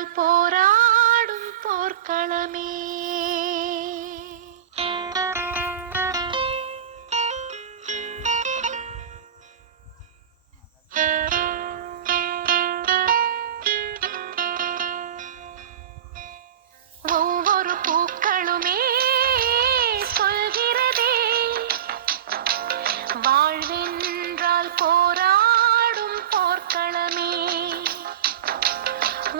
என்றால் போராடும் போர்க்களமே. ஒவ்வொரு பூக்களுமே சொல்கிறதே, வாழ்வென்றால் போராடும் போர்க்களமே.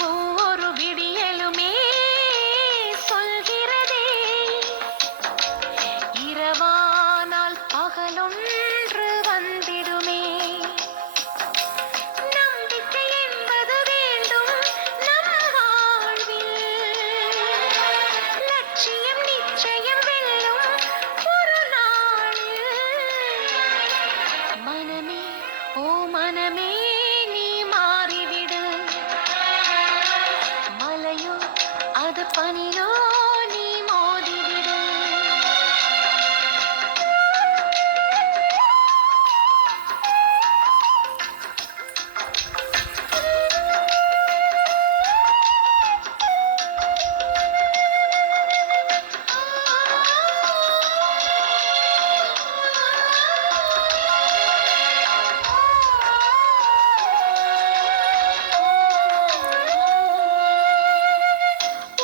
ஒவ்வொரு விடியலுமே சொல்கிறதே, இரவானால் பகலொன்று வந்திடுமே. நம்பிக்கை என்பது வேண்டும் நம் வாழ்வில், லட்சியம் நிச்சயம் வெல்லும் ஒரு நாளில். மனமே ஓ மனமே நீ மாறிவிடு, மலையோ அது பனியோ நீ மோதிவிடு.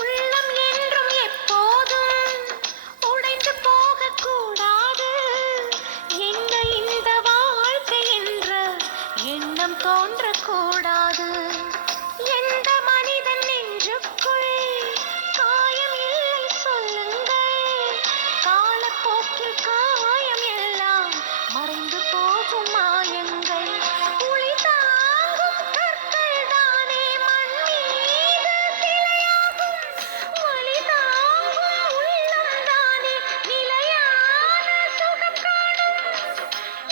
உள்ளம் என்றும் எப்போதும் உடைந்து போகக்கூடாது. என்ன இந்த வாழ்க்கை என்ற எண்ணம் தோன்றக்கூடாது. எந்த மனிதன் நெஞ்சுக்குள் காயம் இல்லை சொல்லுங்கள், காலப்போக்கில் காயம் எல்லாம் மறைந்து போகும் மாயங்கள். உளி தாங்கும் கற்கள் தானே மண் மீது சிலையாகும், வலி தாங்கும் உள்ளம் தானே நிலையான சுகம் காணும்.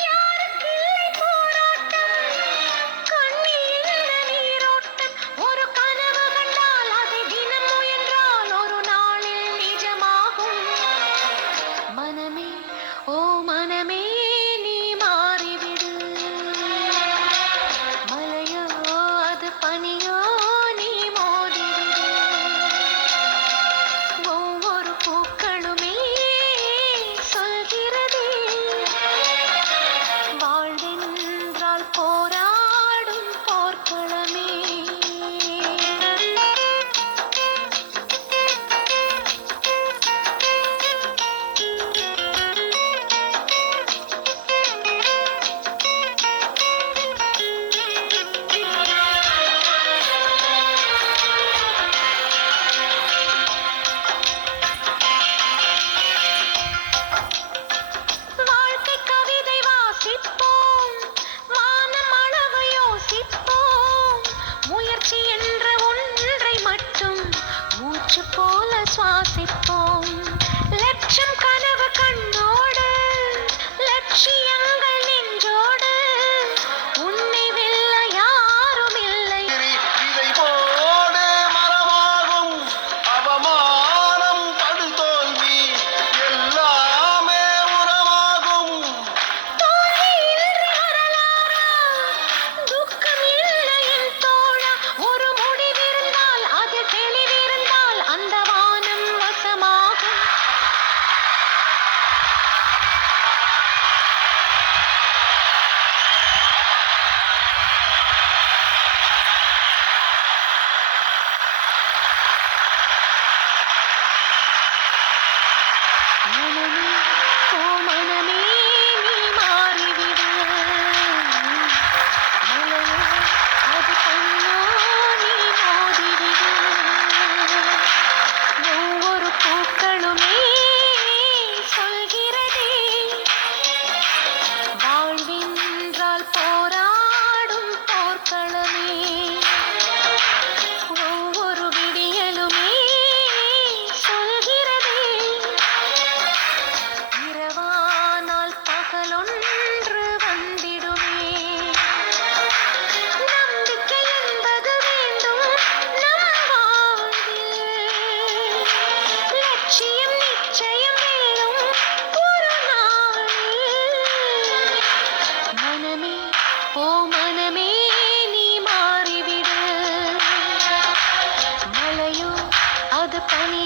யாருக்கில்லை போராட்டம், கண்ணில் இந்த நீரோட்டம். ஒரு கனவு கண்டால் அதை தினம் முயன்றால் ஒரு நாளில் நிஜமாகும். மனமே ஓ மனமே நீ மாறிவிடு, மலையோ அது பனியோ நீ மோதிவிடு. ஒவ்வொரு பூக்களுமே சொல்கிறதே, வாழ்வென்றால் போராடும் போர்க்களமே. வாழ்க்கை கவிதை வாசிப்போம், வானம் அளவு யோசிப்போம். முயற்சி என்ற ஒன்றை மட்டும் மூச்சு போல சுவாசிப்போம். லட்சம் கனவு கண்ணோடு, லட்சியங்கள் நெஞ்சோடு. உன்னை வெல்ல யாரும் இல்லை. விதை போடு மரமாகும், அவமானம் படுதோல்வி எல்லாமே உரமாகும். தோல்வி இன்றி வரலாறா, துக்கம் இல்லை என் தோழா. ஒரு முடிவிருந்தால் அது தெளிவிருந்தால் அந்த வானம் வசமாகும். மனமே ஓ மனமே நீ மாறிவிடு, மலையோ அது பனியோ நீ மோதிவிடு. ஒவ்வொரு பூக்களுமே சொல்கிறதே, வாழ்வென்றால் போராடும் போர்க்களமே. ஒவ்வொரு விடியலுமே சொல்கிறதே, இரவானால் பகலொன்று வந்திடுமே. நம்பிக்கை என்பது வேண்டும் நம் வாழ்வில், லட்சியம் நிச்சயம் வெல்லும் ஒரு நாளில். மனமே ஓ மனமே நீ மாறிவிடு, தனி